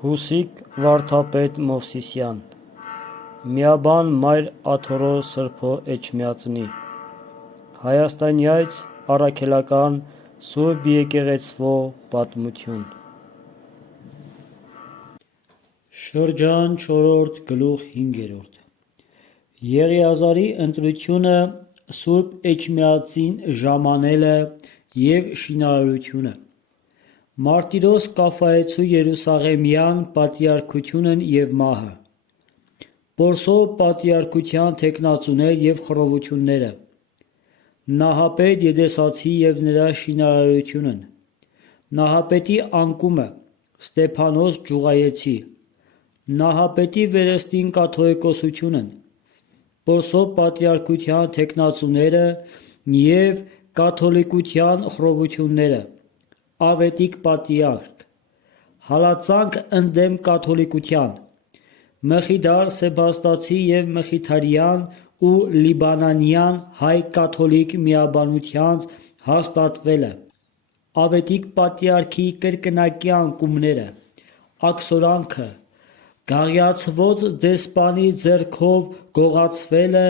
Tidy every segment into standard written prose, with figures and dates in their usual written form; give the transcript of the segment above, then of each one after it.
Հուսիկ վարդապետ Մովսիսյան Միաբան մայր աթորո սրբո էջմիածնի Հայաստանյայց առաքելական Սուրբ եկեղեցվո պատմություն Շրջան 4 գլուխ 5 Եղիազարի ընտրությունը Սուրբ էջմիածին ժամանելը և շինարարությունը Մարտիրոս Կաֆայեցու Երուսաղեմյան պատիարքությունն և մահը Պորսո պատիարքության թեկնածուներ և խռովությունները Նահապետ Եդեսացի և նրա շինարարությունն Նահապետի անկումը Ստեփանոս Ջուղայեցի Նահապետի վերստին կաթողիկոսությունն Պորսո պատիարքության թեկնածուները և կաթոլիկության խռովությունները Ավետիք պատիարք Հալածանք ընդդեմ կաթոլիկության Մխիթար Սեբաստացի և Մխիթարյան ու Լիբանանյան հայ կաթոլիկ միաբանությանց հաստատվելը Ավետիք պատիարքի կրկնակի անկումները Աքսորանքը Գաղյացված դեսպանի ձեռքով գողացվելը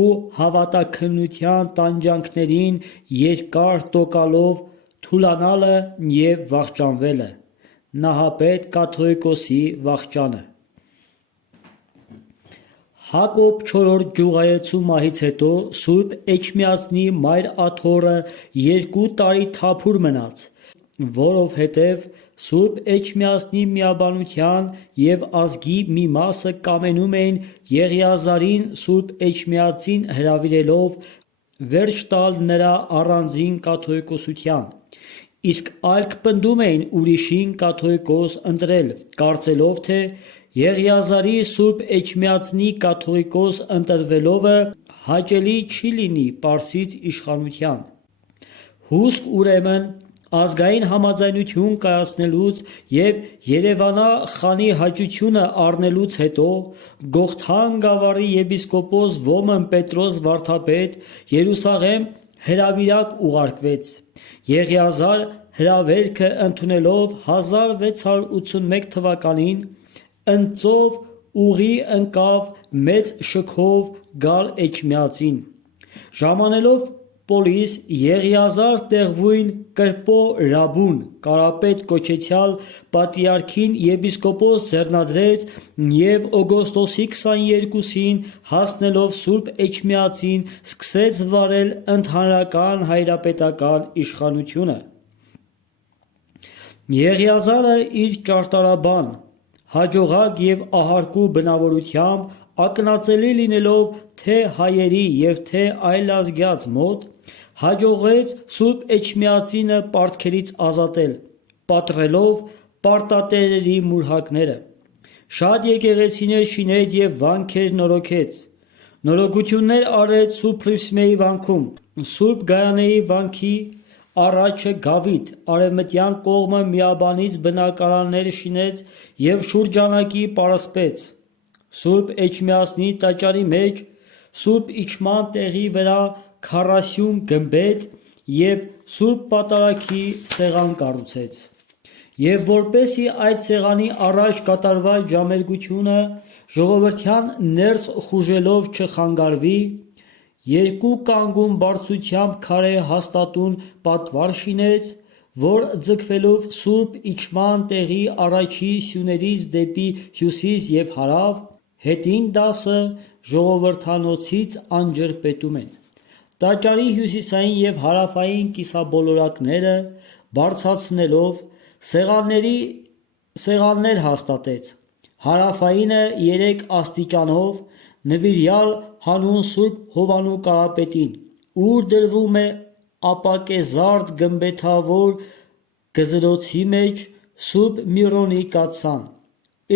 ու հավատաքննության տանջանքներին երկար տոկալով թուլանալը և վախճանվելը Նահապետ կաթողիկոսի վախճանը Հակոբ IV Ջուղայեցու մահից հետո Սուրբ Էջմիածնի մայր աթոռը 2 տարի թափուր մնաց, որովհետև Սուրբ Էջմիածնի միաբանության և ազգի մի մասը կամենում էին Եղիազարին Սուրբ Էջմիածին հրավիրելով վերջ տալ նրա առանձին կաթողիկոսության, իսկ այլք պնդում էին ուրիշին կաթողիկոս ընտրել, կարծելով թե Եղիազարի Սուրբ Էջմիածնի կաթողիկոս ընտրվելովը հաճելի չի լինի Պարսից իշխանության: Հուսք ուրեմն ազգային համաձայնություն կայացնելուց և Երևանա խանի հաճությունը առնելուց հետո Գողթան գավառի եպիսկոպոս Ոմն Պետրոս վարդապետ Երուսաղեմ հրավիրակ ուղարկվեց: Եղիազար հրավերքը ընդունելով 1681 թվականին ընծով ուղի ընկավ մեծ շքով գալ էջմիածին: Ժամանելով Պոլիս Եղիազար տեղվույն Կրպո Ռաբուն Կարապետ կոչեցյալ պատիարքին եպիսկոպոս ձեռնադրեց և օգոստոսի 22-ին հասնելով Սուրբ Էջմիածին սկսեց վարել ընդհանրական հայրապետական իշխանությունը: Եղիազարը իր ճարտարապան, հաջողակ և ահարկու բնավորությամբ ակնածելի լինելով թե հայերի և թե այլազգյաց մոտ, հաջողվեց Սուրբ Էջմիածինը պարտքերից ազատել, պատռելով պարտատերերի մուրհակները: Շատ եկեղեցիներ շինեց և վանքեր նորոգեց: Նորոգություններ արեց Սուրբ Հռիփսիմեի վանքում, Սուրբ Գայանեի վանքի առաջը գավիթ, արևմտյան կողմը միաբանից բնակարաններ շինեց և շուրջանակի պարսպեց: Սուրբ Էջմիածնի տաճարի մեջ Սուրբ իջման տեղի վրա քառասյուն գմբեթ և Սուրբ Պատարագի սեղան կառուցեց: Եվ որպեսզի այդ սեղանի առաջ կատարված ջամերգությունը ժողովրդյան ներս խուժելով չխանգարվի, 2 կանգուն բարձրությամբ քարե հաստատուն պատվար շինեց, որ ձգվելով Սուրբ իջման տեղի առաջի սյուներից դեպի հյուսիս և հարավ, հետին դասը ժողովրդանոցից անջրպետում են: Տաճարի հյուսիսային և հարավային կիսաբոլորակները բարձրացնելով սեղաններ հաստատեց: Հարավայինը 3 աստիճանով, նվիրյալ հանուն Սուրբ Հովհաննու Կարապետին, ուր դրվում է ապակեզարդ գմբեթավոր գզրոցի մեջ Սուրբ Միրոնի կաթսան,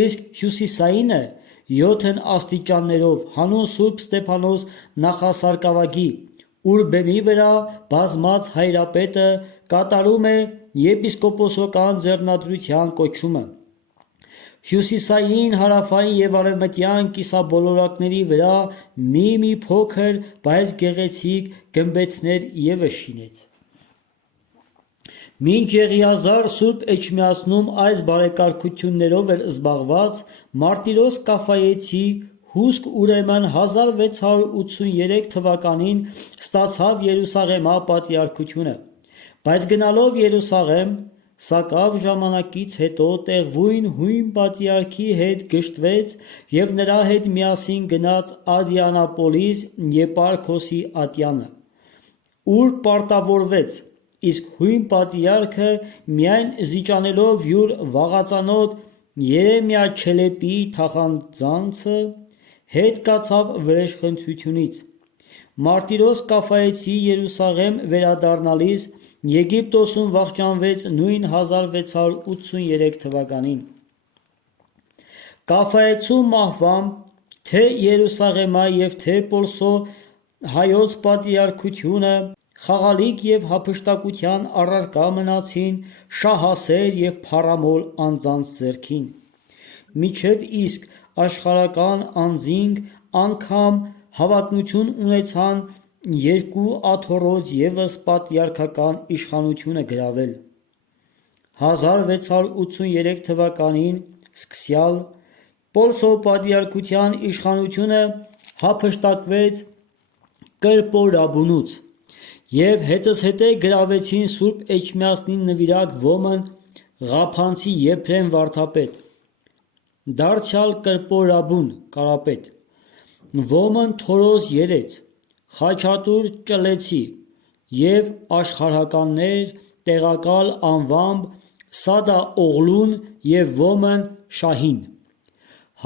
իսկ հյուսիսայինը 7 աստիճաններով հանուն Սուրբ Ստեփանոս նախասարկավագի, ուր բեմի վրա բազմած հայրապետը կատարում է եպիսկոպոսական ձեռնադրության կոչումը: Հյուսիսային, հարավային և արևմտյան կիսաբոլորակների վրա մի փոքր, բայց գեղեցիկ գմբեթներ ևս շինեց: Մինչ Եղիազար Սուրբ Էջմիածնում այս բարեկարգություններով էր զբաղված, Մարտիրոս Կաֆայեցի հուսք ուրեմն 1683 թվականին ստացավ Երուսաղեմա պատիարքությունը, բայց գնալով Երուսաղեմ, սակավ ժամանակից հետո տեղվույն հույն պատիարքի հետ գժտվեց և նրա հետ միասին գնաց Ադիանապոլիս Եպարքոսի ատյանը, ուր պարտավորվեց, իսկ հույն պատիարքը միայն զիջանելով յուր վաղածանոտ Երեմիա Չելեպիի թախանձանցը հետ կացավ վրեժխնդրությունից։ Մարտիրոս Կաֆայեցի Երուսաղեմ վերադառնալիս Եգիպտոսում վախճանվեց նույն 1683 թվականին։ Կաֆայեցու մահվամբ թե Երուսաղեմա և թե Պոլսո հայոց պատիարքությունը խաղալիք և հափշտակության առարկա մնացին շահասեր և փառամոլ անձանց ձեռքին, մինչև իսկ աշխարհական անձինք անգամ հավակնություն ունեցան երկու աթոռոց ևս պատիարքական իշխանությունը գրավել։ 1683 թվականին սկսյալ Պոլսո պատիարքության իշխանությունը հափշտակվեց Կրպորաբունուց և հետզհետե գրավեցին Սուրբ Էջմիածնին նվիրակ ոմն Ղափանցի Եփրեմ վարդապետ, դարձյալ Կրպորաբուն կարապետ, ոմն Թորոզ Երեց, Խաչատուր Ճլեցի և աշխարհականներ տեղակալ անվամբ Սադա Օղլուն և ոմն Շահին։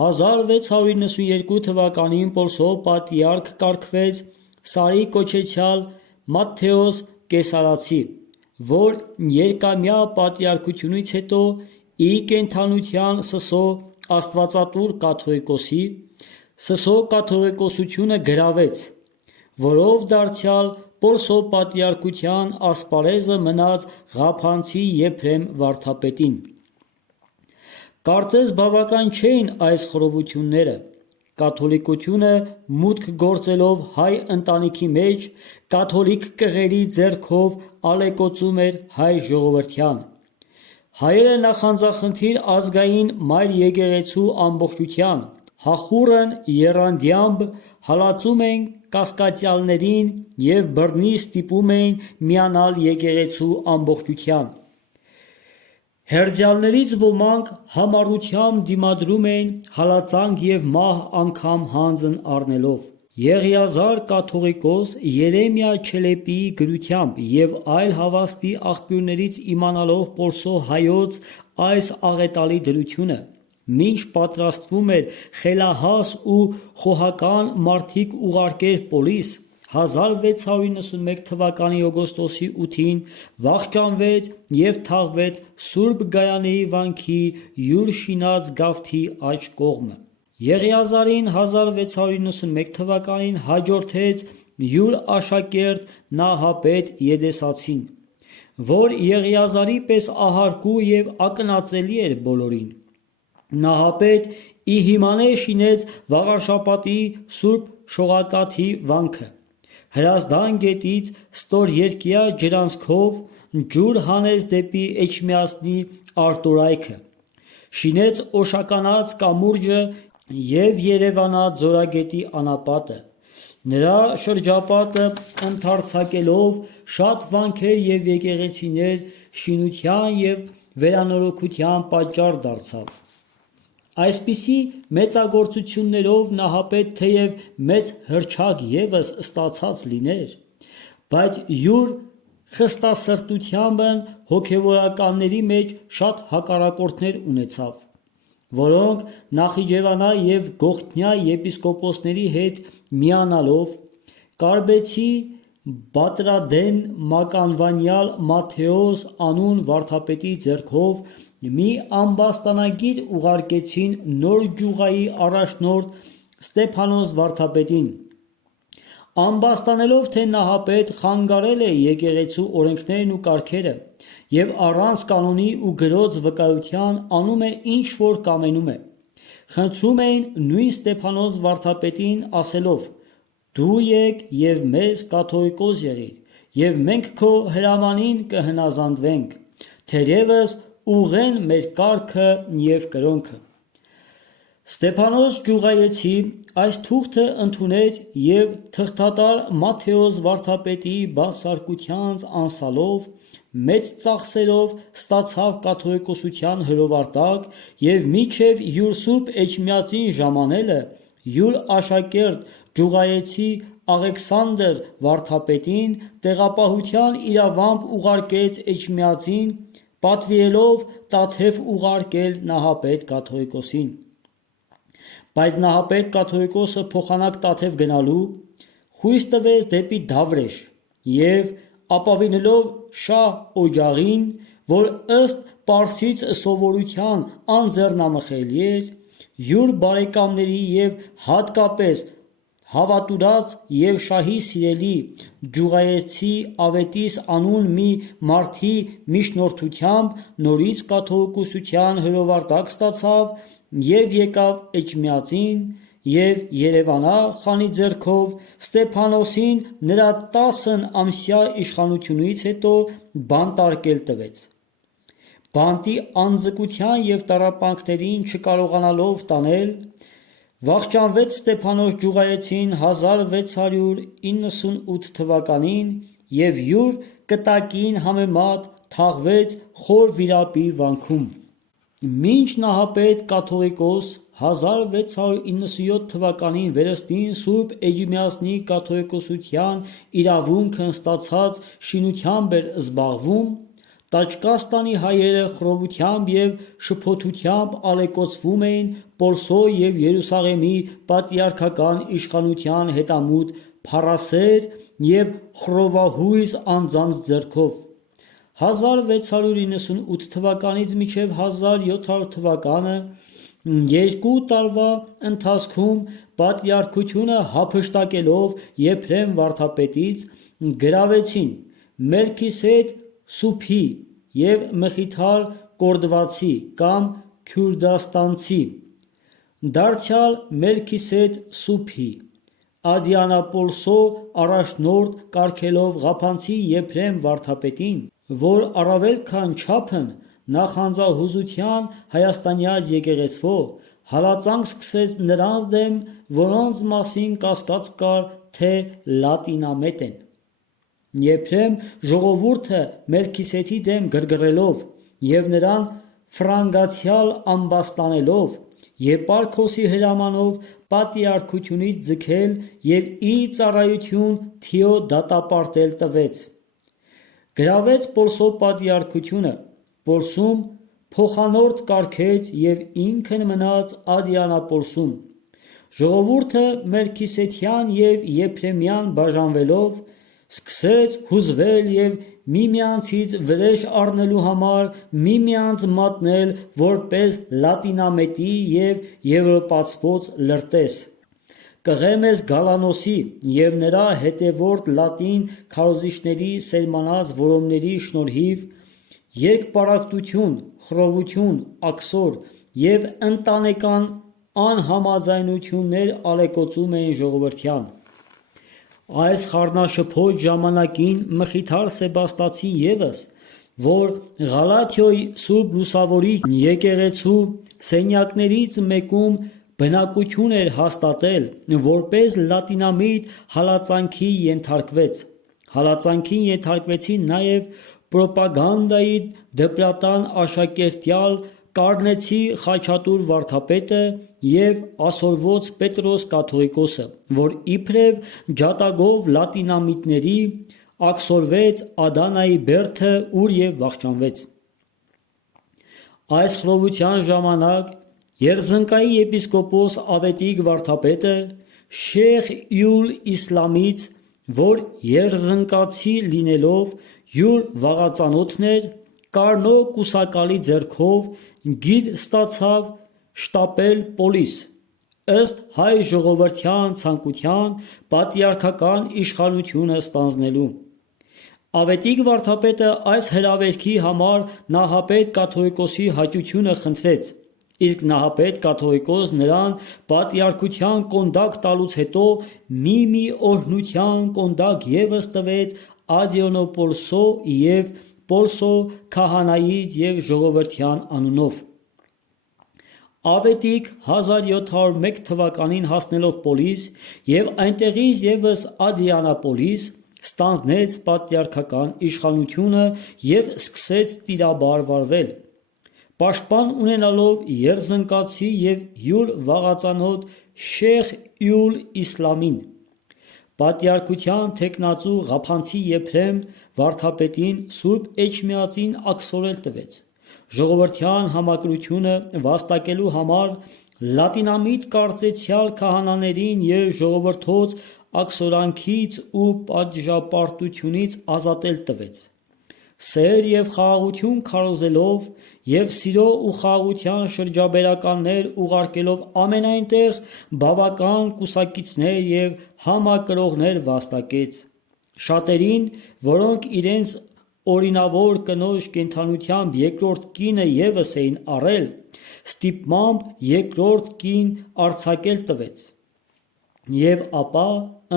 1692 թվականին Պոլսո պատիարք կարգվեց Սարի կոչեցյալ Մատթեոս Կեսարացի, որ երկամյա պատիարքությունից հետո ի կենդանության Սսո Աստվածատուր կաթողիկոսի Սսո կաթողիկոսությունը գրավեց, որով դարձյալ Պոլսո պատիարքության ասպարեզը մնաց Ղափանցի Եփրեմ վարդապետին։ Կարծես բավական չէին այս խռովությունները։ Կաթոլիկությունը մուտք գործելով հայ ընտանիքի մեջ, կաթոլիկ կղերի ձեռքով ալեկոծում էր հայ ժողովրդյան։ Հայերը նախանձախնդիր ազգային մայր եկեղեցու ամբողջության, հախուռն եռանդյամբ հալածում էին կասկածյալներին և բռնի ստիպում էին միանալ եկեղեցու ամբողջության։ Հերձյալներից ոմանք համառությամբ դիմադրում էին հալածանք և մահ անգամ հանձն առնելով։ Եղիազար կաթողիկոս Երեմիա Չելեպիի գրությամբ և այլ հավաստի աղբյուրներից իմանալով Պոլսո հայոց այս աղետալի դրությունը, մինչ պատրաստվում էր խելահաս ու խոհական մարդիկ ուղարկեր Պոլիս, 1691 թվականի օգոստոսի 8-ին վախճանվեց և թաղվեց Սուրբ Գայանեի վանքի յուր շինած գավթի աջ կողմը։ Եղիազարին 1691 թվականին հաջորդեց յուր աշակերտ Նահապետ Եդեսացին, որ Եղիազարի պես ահարկու և ակնածելի էր բոլորին։ Նահապետ ի հիմանե շինեց Վաղարշապատի Սուրբ Շողակաթի վանքը, Հրազդան գետից ստորերկյա ջրանցքով ջուր հանեց դեպի Էջմիածնի արտորայքը, շինեց Օշականաց կամուրջը և Երևանա Ձորագետի անապատը, նրա շրջապատը ընդարձակելով շատ վանքեր և եկեղեցիներ շինության և վերանորոգության պատճառ դարձավ։ Այսպիսի մեծագործություններով Նահապետ թեև մեծ հռչակ ևս ստացած լիներ, բայց յուր խստասրտությանն հոգևորականների մեջ շատ հակառակորդներ ունեցավ, որոնք Նախիջևանա և Գողթնյա եպիսկոպոսների հետ միանալով Կարբեցի Բատրադեն մականվանյալ Մատթեոս անուն վարդապետի ձեռքով մի ամբաստանագիր ուղարկեցին Նոր Գյուղայի առաջնորդ Ստեփանոս վարդապետին, ամբաստանելով, թե Նահապետ խանգարել է եկեղեցու օրենքներն ու կարգերը և առանց կանոնի ու գրոց վկայության անում է ինչ որ կամենում է։ Խնդրում էին նույն Ստեփանոս վարդապետին ասելով. «Դու եկ և մեզ կաթողիկոս եղիր, և մենք քո հրամանին կհնազանդվենք»։ թերևս ուղղեն մեր կարգը և կրոնքը։ Ստեփանոս Գյուղայեցի այս թուղթը ընդունեց և թղթատար Մատթեոս վարդապետի բացարկությանց անսալով մեծ ծախսերով ստացավ կաթողիկոսության հրովարտակ և մինչև յուր Սուրբ Էջմիածին ժամանելը յուր աշակերտ Գյուղայեցի Աղեքսանդր վարդապետին տեղապահության իրավամբ ուղարկեց Էջմիածին, պատվիրելով Տաթև ուղարկել Նահապետ կաթողիկոսին։ Բայց Նահապետ կաթողիկոսը փոխանակ Տաթև գնալու խույս տվեց դեպի Դավրեշ և ապավինելով Շահ Օջաղին, որ ըստ պարսից սովորության անձեռնամխելի էր, յուր բարեկամների և հատկապես հավատուրած և շահի սիրելի Գյուղայեցի Ավետիս անուն մի մարդի միջնորդությամբ նորից կաթողիկոսության հրովարտակ ստացավ և եկավ Էջմիածին և Երևանա խանի ձեռքով Ստեփանոսին նրա 10 ամսյա իշխանությունից հետո բանտարկել տվեց։ Բանտի անձկության և տառապանքներին չկարողանալով տանել, վախճանվեց Ստեփանոս Գյուղայեցին 1698 թվականին և յուր կտակին համեմատ թաղվեց Խոր Վիրապի վանքում։ Մինչ Նահապետ կաթողիկոս 1697 թվականին վերստին Սուրբ Էջմիածնի կաթողիկոսության իրավունքն ստացած շինությամբ էր զբաղվում, Տաջկաստանի հայերը խռովությամբ և շփոթությամբ ալեկոծվում էին Պոլսոյ և Երուսաղեմի պատրիարքական իշխանության հետամուտ փառասեր և խռովահույս անձանց ձեռքով։ 1698 թվականից մինչև 1700 թվականը երկու տարվա ընթացքում պատրիարքությունը հափշտակելով Եփրեմ վարդապետից գրավեցին Մելքիսեդ Սուփի և Մխիթար Կորդվացի կամ Քյուրդաստանցի, դարձյալ Մելքիսեդ Սուփի, Ադրիանապոլսո առաջնորդ կարգելով Ղափանցի Եփրեմ վարդապետին, որ առավել քան չափն նախանձահուզության հայաստանյաց եկեղեցվո, հալածանք սկսեց նրանց դեմ, որոնց մասին կասկած կար, թե լատինամետ են։ Եփրեմ ժողովուրդը Մելքիսեդի դեմ գրգռելով և նրան ֆրանգացիալ ամբաստանելով, Եպարքոսի հրամանով պատրիարքությունից ձգել և իր ծառայություն Թիո դատապարտել տվեց։ Գրավեց Պոլսո պատրիարքությունը, Պոլսում փոխանորդ կարգեց և ինքն մնաց Ադրիանապոլսում։ Ժողովուրդը Մելքիսեդյան և Եփրեմյան բաժանվելով, սկսեց հուզվել և միմյանցից վրեժ առնելու համար միմյանց մատնել որպես լատինամետի և եվրոպացվոց լրտես։ Կղեմես Գալանոսի և նրա հետևորդ լատին քարոզիչների սերմանած որոնների շնորհիվ երկպառակտություն, խռովություն, աքսոր և ընտանեկան անհամաձայնություններ ալեկոծում էին ժողովրդյան։ Այս խառնաշփոթ ժամանակին Մխիթար Սեբաստացին ևս, որ Ղալաթիոյի Սուրբ Լուսավորիչ եկեղեցու սենյակներից մեկում բնակություն էր հաստատել, որպես լատինամետ հալածանքի ենթարկվեց։ Հալածանքին ենթարկվեցին նաև պրոպագանդայի դպրատան աշակերտյալ Կարնեցի Խաչատուր վարդապետը և ասորոց Պետրոս կաթողիկոսը, որ իբրև ջատագով լատինամիտների աքսորվեց Ադանայի բերդը, ուր և վախճանվեց։ Այս խռովության ժամանակ Երզնկայի եպիսկոպոս Ավետիք վարդապետը Շեյխ Իուլ Իսլամից, որ երզնկացի լինելով յուր վաղածանոթն էր, Կարնո կուսակալի ձեռքով գիր ստացավ շտապել Պոլիս, ըստ հայ ժողովրդյան ցանկության պատրիարքական իշխանությունը ստանձնելու։ Ավետիք վարդապետը այս հրավերքի համար Նահապետ կաթողիկոսի հաճությունը խնդրեց, իսկ Նահապետ կաթողիկոսը նրան պատրիարքության կոնդակ տալուց հետո մի օրհնության կոնդակ ևս տվեց Ադրիանոպոլսո և Պոլսո քահանայից և ժողովրդյան անունով։ Ավետիք 1701 թվականին հասնելով Պոլիս և այնտեղից ևս Ադրիանապոլիս, ստանձնեց պատրիարքական իշխանությունը և սկսեց տիրաբար վարվել, պաշտպան ունենալով երզնկացի և յուր վաղածանոթ Շեյխ Իուլ Իսլամին, պատրիարքության թեկնածու Ղափանցի Եփրեմ վարդապետին Սուրբ Էջմիածին աքսորել տվեց, ժողովրդյան համակրությունը վաստակելու համար լատինամիտ կարծեցյալ քահանաներին և ժողովրդոց աքսորանքից ու պատժապարտությունից ազատել տվեց, սեր և խաղաղություն քարոզելով և սիրո ու խաղաղության շրջաբերականներ ուղարկելով ամենայն տեղ բավական կուսակիցներ և համակրողներ վաստակեց, շատերին, որոնք իրենց օրինավոր կնոջ կենդանությամբ երկրորդ կինը ևս էին առել, ստիպմամբ երկրորդ կին արձակել տվեց և ապա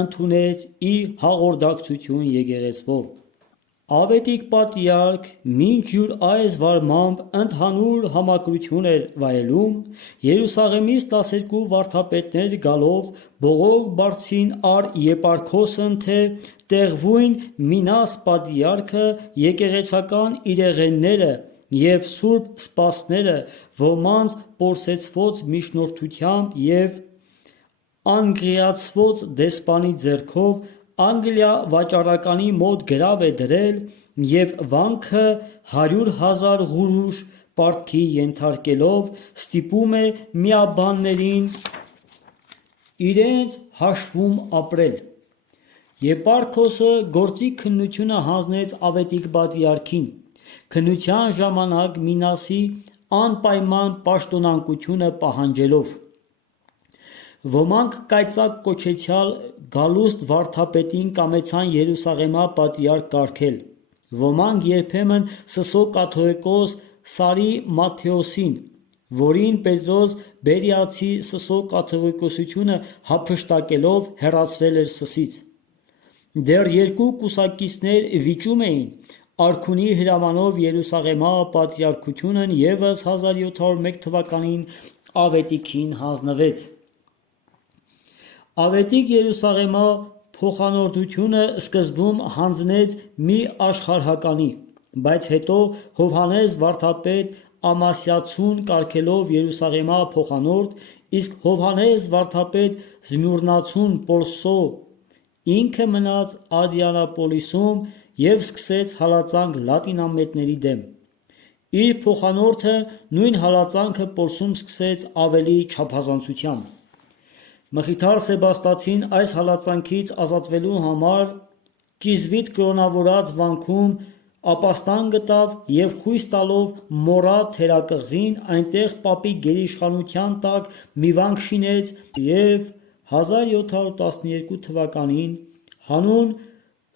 ընդունեց իր հաղորդակցություն եկեղեցվով։ Ավետիք պատրիարք մինչ յուր այս վարմամբ ընդհանուր համակրություն էր վայելում, Երուսաղեմից 12 վարդապետներ գալով բողոք բարձրին առ եպարքոսն թե տեղվույն Մինաս պատրիարքը եկեղեցական իրեղենները և սուրբ սպասները ոմանց պորսեցված միջնորդությամբ և անգրիացված դեսպանի ձեռքով Անգլիա վաճառականի մոտ գրավ է դրել և վանքը 100,000 ղուրուշ պարտքի ենթարկելով ստիպում է միաբաններին իրենց հաշվում ապրել։ Եպարքոսը գործի քննությունը հանձնեց ավետիք պատրիարքին, քննության ժամանակ Մինասի անպայման պաշտոնանկությունը պահանջելով։ Ոմանք կայծակ կոչեցյալ Գալուստ վարդապետին կամեցան Երուսաղեմա պատրիարք կարգել, ոմանք երբեմն Սսո կաթողիկոս Սարի Մատթեոսին, որին Պետրոս Բերիացի Սսո կաթողիկոսությունը հափշտակելով հեռացրել էր Սսից։ Դեռ երկու կուսակիցներ վիճում էին արքունի հրամանով Երուսաղեմա պատրիարքությունն ևս 1701 թվականին ավետիքին հանձնվեց։ Ավետիք Երուսաղեմա փոխանորդությունը սկզբում հանձնեց մի աշխարհականի, բայց հետո Հովհաննես վարդապետ Ամասիացուն կարգելով Երուսաղեմա փոխանորդ, իսկ Հովհաննես վարդապետ Զմյուռնացուն Պոլսո ինքը մնաց Ադրիանապոլիսում և սկսեց հալածանք լատինամետների դեմ։ Իր փոխանորդը նույն հալածանքը Պոլսում սկսեց ավելի չափազանցությամբ։ Մխիթար Սեբաստացին այս հալածանքից ազատվելու համար ճիզվիտ կրոնավորած վանքում ապաստան գտավ և խույս տալով Մորա թերակղզին այնտեղ պապի գերիշխանության տակ մի վանք շինեց և 1712 թվականին հանուն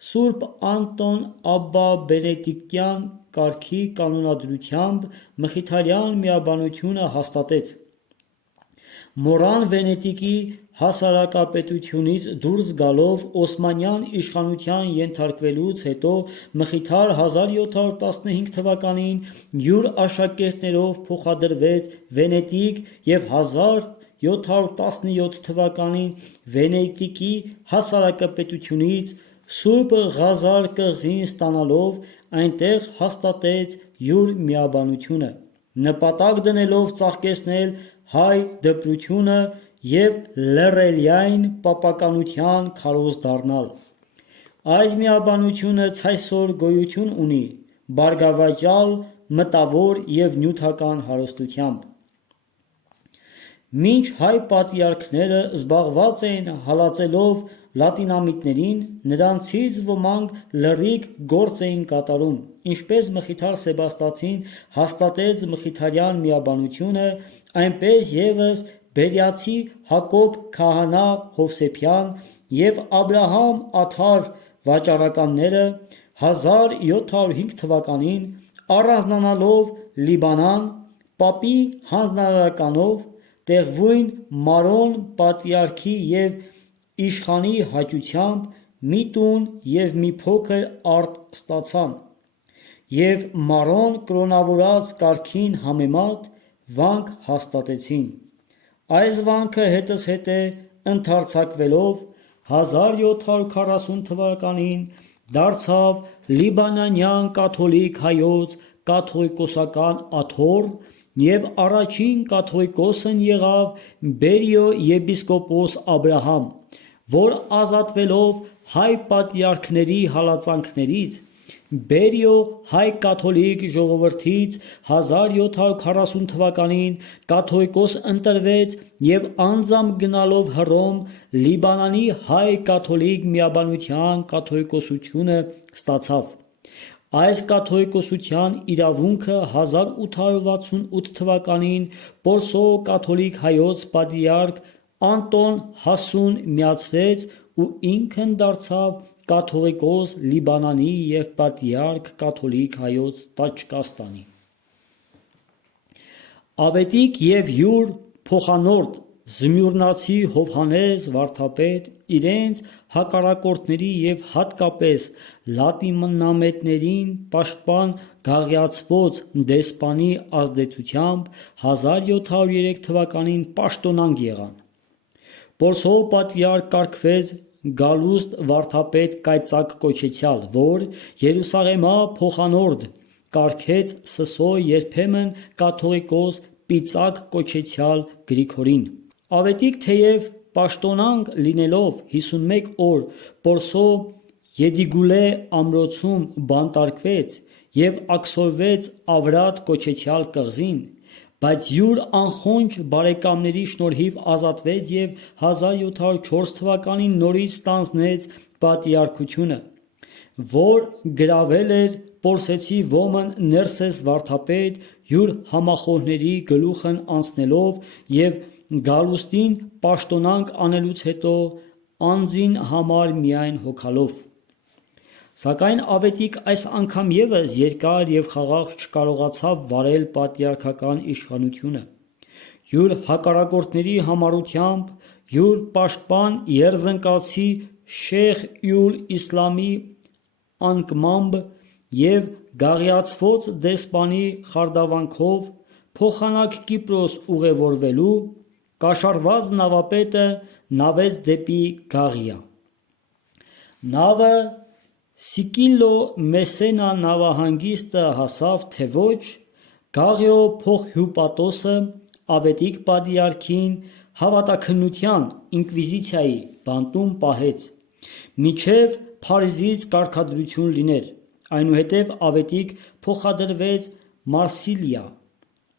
Սուրբ Անտոն Աբբա Բենեդիկտյան կարգի կանոնադրությամբ մխիթարյան միաբանությունը հաստատեց։ Մորան Վենետիկի հասարակապետությունից դուրս գալով օսմանյան իշխանության ենթարկվելուց հետո Մխիթար 1715 թվականին յուր աշակերտներով փոխադրվեց Վենետիկ և 1717 թվականին Վենետիկի հասարակապետությունից Սուրբ Ղազար կղզին ստանալով այնտեղ հաստատեց յուր միաբանությունը, նպատակ դնելով ծաղկեցնել հայ դպրությունը և լեռելյան պապականության քարոզ դառնալ։ Այս միաբանությունը ցայսօր գոյություն ունի բարգավաճալ, մտավոր և նյութական հարստությամբ։ Մինչ հայ պատրիարքները զբաղված էին հալածելով լատինամիտներին, նրանցից ոմանք լրիվ գործ էին կատարում, ինչպես Մխիթար Սեբաստացին հաստատեց մխիթարյան միաբանությունը, այնպես ևս բերիացի Հակոբ քահանա Հովսեփյան և Աբրահամ Աթար վաճառականները 1705 թվականին առանձնանալով Լիբանան, պապի հանձնարարականով տեղվույն Մարոն պատրիարքի և իշխանի հաճությամբ մի տուն և մի փոքր արտ ստացան եւ Մարոն կրոնավորած կարգին համեմատ վանք հաստատեցին։ Այս վանքը հետզհետե ընդարձակվելով 1740 թվականին դարձավ լիբանանյան կաթոլիկ հայոց կաթողիկոսական աթոռ եւ առաջին կաթողիկոսն եղավ Բերիո եպիսկոպոս Աբրահամ, որ ազատվելով հայ պատրիարքների հալածանքներից Բերիո հայ կաթոլիկ ժողովրդից 1740 թվականին կաթողիկոս ընտրվեց եւ անձամբ գնալով Հռոմ Լիբանանի հայ կաթոլիկ միաբանության կաթողիկոսությունը ստացավ։ Այս կաթողիկոսության իրավունքը 1868 թվականին Պորսո կաթոլիկ հայոց պատրիարք Անտոն Հասուն միացրեց ու ինքն դարձավ կաթողիկոս Լիբանանի եւ պատրիարք կաթոլիկ հայոց Տաճկաստանի։ Ավետիք եւ յուր փոխանորդ Զմյուրնացի Հովհաննես վարդապետ իրենց հակառակորդների եւ հատկապես լատինամետներին պաշտպան գաղյացված դեսպանի ազդեցությամբ 1703 թվականին պաշտոնանկ եղան։ Պորսո պատրիարք կարգվեց Գալուստ վարդապետ կայծակ կոչեցյալ, որ Երուսաղեմա փոխանորդ կարգեց Սսո երբեմն կաթողիկոս Պիծակ կոչեցյալ Գրիգորին։ Ավետիք թեև պաշտոնանկ լինելով 51 օր Պորսո Եդիգուլե ամրոցում բանտարկվեց եւ աքսորվեց Ավրատ կոչեցյալ կղզին, բայց յուր անխոնջ բարեկամների շնորհիվ ազատվեց եւ 1704 թվականին նորից ստանձնեց պատրիարքությունը, որ գրավել էր պորսեցի ոմն Ներսես վարդապետ յուր համախոհների գլուխն անցնելով եւ Գալուստին պաշտոնանկ անելուց հետո անձին համար միայն հոգալով։ Սակայն ավետիք այս անգամ ևս երկար եւ խաղաղ չկարողացավ վարել պատրիարքական իշխանությունը։ Յուր հակառակորդների համառությամբ յուր պաշտպան երջանկացի Շեյխ Յուլ Իսլամի անկմամբ եւ գաղյացված դեսպանի խարդավանքով փոխանակ Կիպրոս ուղևորվելու կաշառված նավապետը նավեց դեպի Գաղիա։ Նավը Սիկիլո Մեսենա նավահանգիստը հասավ թե ոչ, Գաղիո փոխհյուպատոսը ավետիք պատրիարքին հավատաքննության ինկվիզիցիայի բանտում պահեց, մինչև Փարիզից կարգադրություն լիներ, այնուհետև ավետիք փոխադրվեց Մարսիլիա,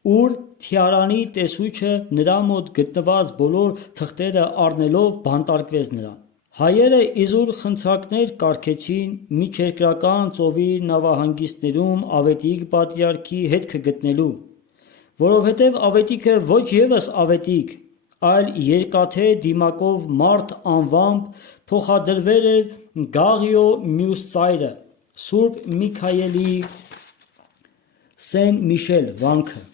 ուր Թիարանի տեսուչը նրա մոտ գտնված բոլոր թղթերը առնելով բանտարկվեց նրան։ Հայերը իզուր խնդրանքներ կարգեցին Միջերկրական ծովի նավահանգիստներում ավետիք պատրիարքի հետքը գտնելու, որովհետև ավետիքը ոչ ևս ավետիք, այլ երկաթե դիմակով մարդ անվամբ փոխադրվել էր Գաղիո մյուս ծայրը, Սուրբ Միքայելի Սեն Միշել վանքը,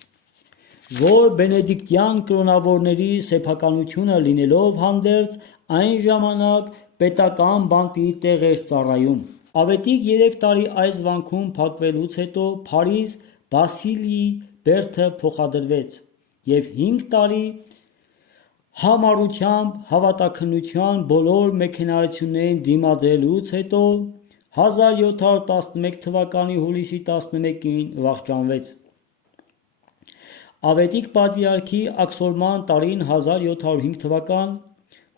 որ բենեդիկտյան կրոնավորների սեփականությունը լինելով հանդերձ այն ժամանակ պետական բանտի տեղ էր ծառայում։ Ավետիք 3 տարի այս վանքում փակվելուց հետո Փարիզ Բասիլիի բերդը փոխադրվեց եւ 5 տարի համառությամբ հավատաքննության բոլոր մեքենայություններին դիմադրելուց հետո 1711 թվականի հուլիսի 11-ին վախճանվեց։ Ավետիք պատրիարքի աքսորման տարին 1705 թվական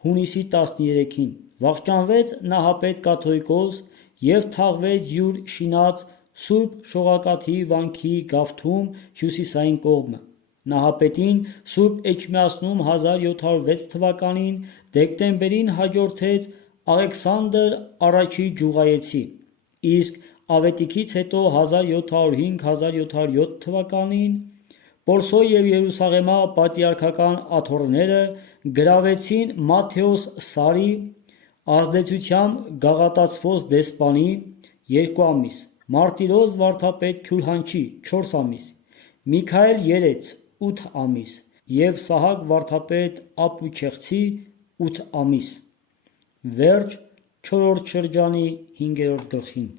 հունիսի 13-ին վախճանվեց նահապետ կաթողիկոս եւ թաղվեց յուր շինած Սուրբ Շողակաթի վանքի գավթում հյուսիսային կողմը։ Նահապետին Սուրբ Էջմիածնում 1706 թվականին դեկտեմբերին հաջորդեց Ալեքսանդր I Ջուղայեցի, իսկ ավետիքից հետո 1705-1707 թվականին Պորսո եւ Երուսաղեմա պատրիարքական աթոռները գրավեցին Մատթեոս Սարի ազդեցությամբ գաղատացված դեսպանի 2 ամիս, Մարտիրոս վարդապետ Քյուրհանչի 4 ամիս, Միքայել Երեց 8 ամիս եւ Սահակ վարդապետ Ապուչեղցի 8 ամիս։ Վերջ 4-րդ շրջանի 5-րդ գլխին։